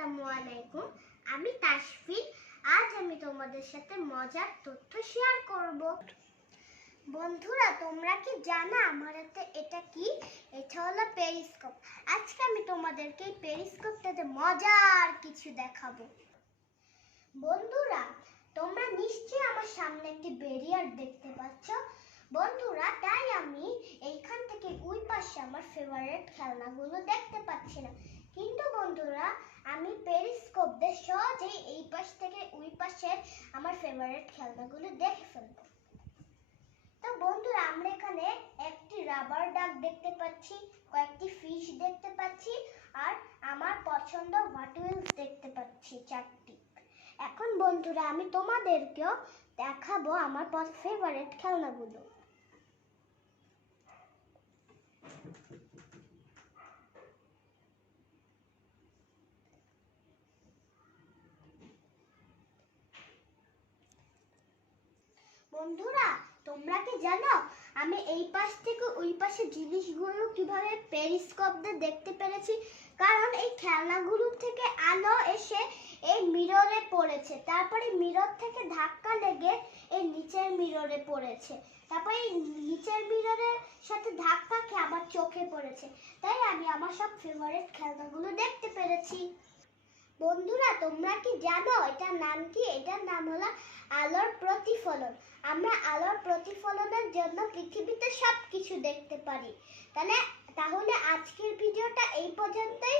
আসসালামু আলাইকুম, আমি তাসফিন আজ আমি তোমাদের সাথে মজার তথ্য শেয়ার করব। বন্ধুরা, তোমরা কি জানো আমার হাতে এটা কি? এটা হলো পেরিস্কোপ আজকে আমি তোমাদেরকে এই পেরিস্কোপটাতে মজার কিছু দেখাবো। বন্ধুরা, তোমরা নিশ্চয়ই আমার সামনে একটি ব্যারিয়ার দেখতে পাচ্ছ। বন্ধুরা, তাই আমি এইখান থেকে ওই পাশে আমার ফেভারিট খেলনাগুলো দেখতে পাচ্ছি না। কিন্তু বন্ধুরা আমি পেরিস্কোপ দিয়ে সহজেই এই পাশ থেকে ওই পাশের আমার ফেভারিট খেলনাগুলো দেখে ফেলব। তো বন্ধুরা, আমরা এখানে একটি রাবার ডাক দেখতে পাচ্ছি, কয়েকটি ফিশ দেখতে পাচ্ছি, আর আমার পছন্দ হোয়াট দেখতে পাচ্ছি চারটি। এখন বন্ধুরা, আমি তোমাদেরকেও দেখাবো আমার ফেভারিট খেলনাগুলো। বন্ধুরা, তোমরা কি জানো? আমি এই পাশ থেকে ওই পাশে জিনিসগুলো কীভাবে পেরিস্কোপ দিয়ে দেখতে পেরেছি? কারণ এই খেলনাগুলো থেকে আলো এসে এই মিররে পড়েছে। তারপরে মিরর থেকে ধাক্কা লেগে এই নিচের মিররে পড়েছে। তারপরে এই নিচের মিররের সাথে ধাক্কা খেয়ে আমার চোখে পড়েছে। তাই আমি আমার সব ফেভারিট খেলনাগুলো দেখতে পেরেছি। বন্ধুরা, তোমরা কি জানো? এটার নাম কি? এটার নাম হলো আলোর প্রতিফলন। আমরা আলোর প্রতিফলনের জন্য পৃথিবীতে সব কিছু দেখতে পারি। তাহলে তাহলে আজকের ভিডিওটা এই পর্যন্তই।